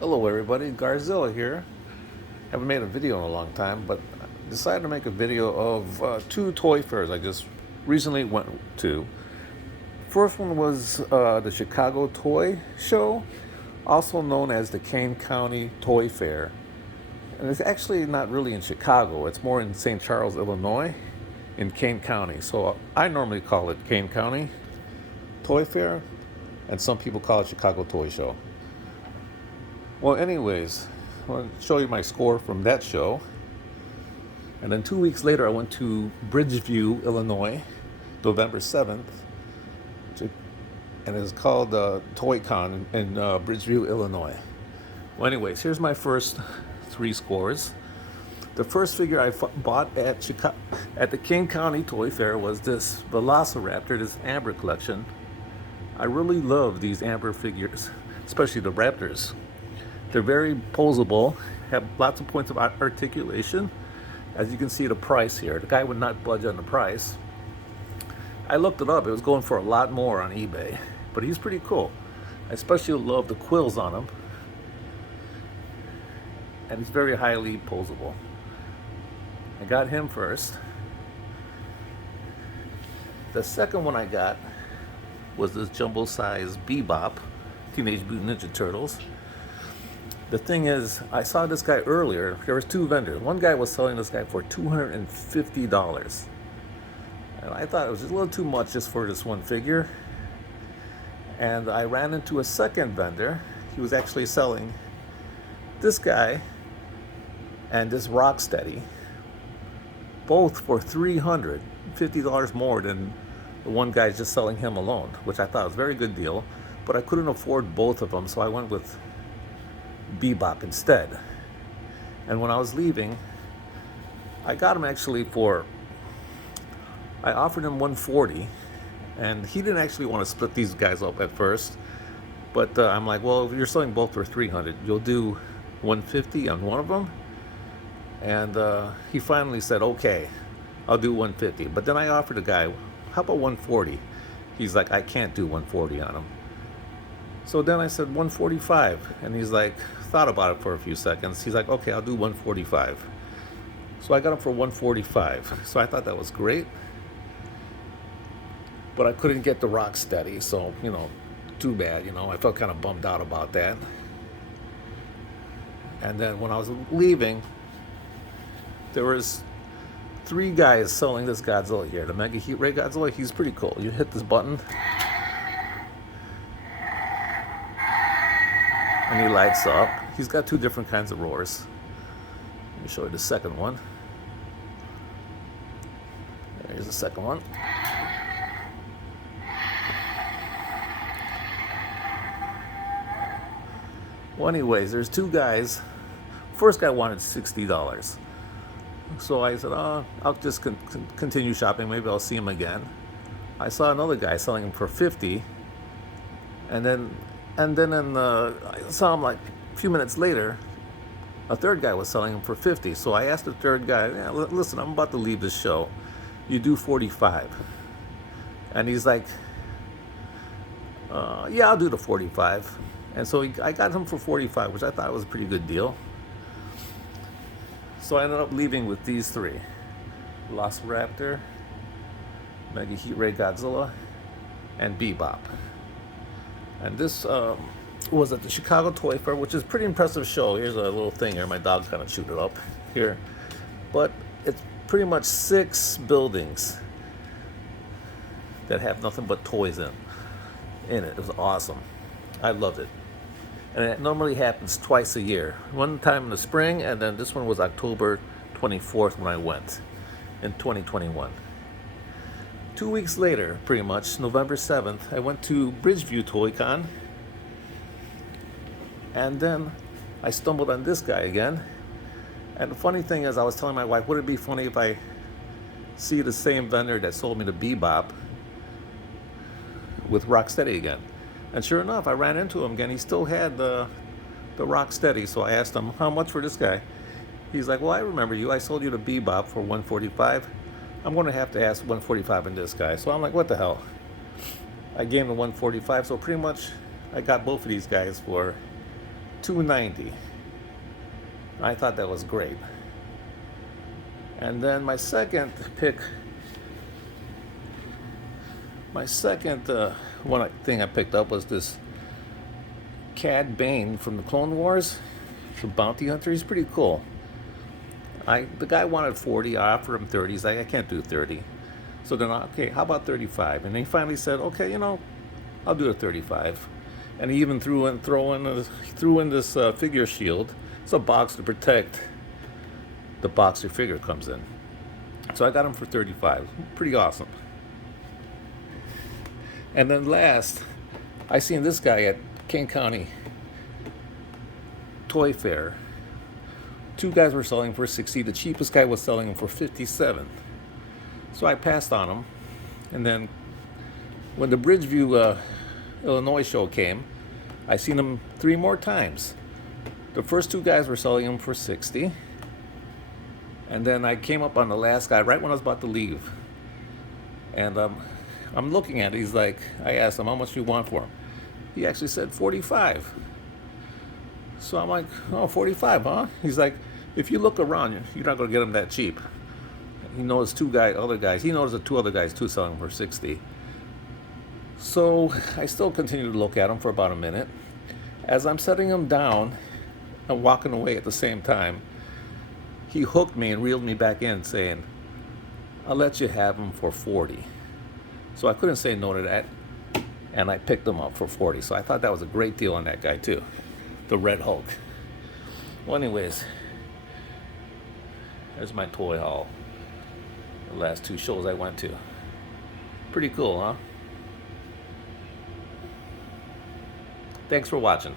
Hello everybody, Garzilla here. Haven't made a video in a long time, but decided to make a video of two toy fairs I just recently went to. First one was the Chicago Toy Show, also known as the Kane County Toy Fair. And it's actually not really in Chicago, it's more in St. Charles, Illinois, in Kane County. So I normally call it Kane County Toy Fair, and some people call it Chicago Toy Show. Well, anyways, I want to show you my score from that show. And then 2 weeks later, I went to Bridgeview, Illinois, November 7th. And it's called Toy Con in Bridgeview, Illinois. Well, anyways, here's my first three scores. The first figure I bought at the King County Toy Fair was this Velociraptor, this Amber collection. I really love these Amber figures, especially the Raptors. They're very posable, have lots of points of articulation. As you can see the price here, the guy would not budge on the price. I looked it up, it was going for a lot more on eBay, but he's pretty cool. I especially love the quills on him. And he's very highly posable. I got him first. The second one I got was this jumbo-sized Bebop, Teenage Mutant Ninja Turtles. The thing is, I saw this guy earlier. There was two vendors. One guy was selling this guy for $250. And I thought it was just a little too much just for this one figure. And I ran into a second vendor. He was actually selling this guy and this Rocksteady, both for $350 more than the one guy just selling him alone, which I thought was a very good deal. But I couldn't afford both of them, so I went with Bebop instead. And when I was leaving, I got him actually I offered him $140, and he didn't actually want to split these guys up at first, but I'm like, well, if you're selling both for $300, you'll do $150 on one of them. And he finally said, okay, I'll do $150. But then I offered the guy, how about $140? He's like, I can't do $140 on him. So then I said $145, and he's like, thought about it for a few seconds. He's like, okay, I'll do $145. So I got him for $145. So I thought that was great, but I couldn't get the Rocksteady, so too bad. I felt kind of bummed out about that. And then when I was leaving, there was three guys selling this Godzilla here, the Mega Heat Ray Godzilla. He's pretty cool. You hit this button, and he lights up. He's got two different kinds of roars. Let me show you the second one. Here's the second one. Well, anyways, there's two guys. First guy wanted $60. So I said, oh, I'll just continue shopping. Maybe I'll see him again. I saw another guy selling him for $50. And then I saw him like a few minutes later. A third guy was selling him for $50. So I asked the third guy, yeah, listen, I'm about to leave this show. You do $45. And he's like, yeah, I'll do the $45. And so I got him for $45, which I thought was a pretty good deal. So I ended up leaving with these three: Velociraptor, Mega Heat Ray Godzilla, and Bebop. And this was at the Chicago Toy Fair, which is a pretty impressive show. Here's a little thing here. My dog's kind of chewed it up here. But it's pretty much 6 buildings that have nothing but toys in it. It was awesome. I loved it. And it normally happens twice a year. One time in the spring, and then this one was October 24th when I went in 2021. 2 weeks later, pretty much, November 7th, I went to Bridgeview Toy Con. And then I stumbled on this guy again. And the funny thing is, I was telling my wife, would it be funny if I see the same vendor that sold me the Bebop with Rocksteady again? And sure enough, I ran into him again. He still had the Rocksteady. So I asked him, how much for this guy? He's like, well, I remember you. I sold you the Bebop for $145. I'm going to have to ask $145 in this guy. So I'm like, what the hell? I gave him the $145. So pretty much I got both of these guys for $290. I thought that was great. And then my second thing I picked up was this Cad Bane from the Clone Wars. It's a bounty hunter. He's pretty cool. The guy wanted 40. I offered him 30. He's like, I can't do 30. So then, okay, how about 35? And he finally said, okay, I'll do a 35. And he even threw in this figure shield. It's a box to protect the box your figure comes in. So I got him for 35. Pretty awesome. And then last, I seen this guy at Kane County Toy Fair. Two guys were selling for 60. The cheapest guy was selling them for 57. So I passed on him. And then when the Bridgeview, Illinois show came, I seen him 3 more times. The first 2 guys were selling him for 60. And then I came up on the last guy right when I was about to leave. And I'm looking at it. He's like, I asked him, how much do you want for him? He actually said 45. So I'm like, oh, 45, huh? He's like, if you look around, you're not going to get him that cheap. He knows other guys. He knows the 2 other guys too selling for 60. So I still continue to look at him for about a minute. As I'm setting him down and walking away at the same time, he hooked me and reeled me back in saying, I'll let you have him for 40. So I couldn't say no to that. And I picked him up for 40. So I thought that was a great deal on that guy too. The Red Hulk. Well, anyways, there's my toy haul. The last 2 shows I went to. Pretty cool, huh? Thanks for watching.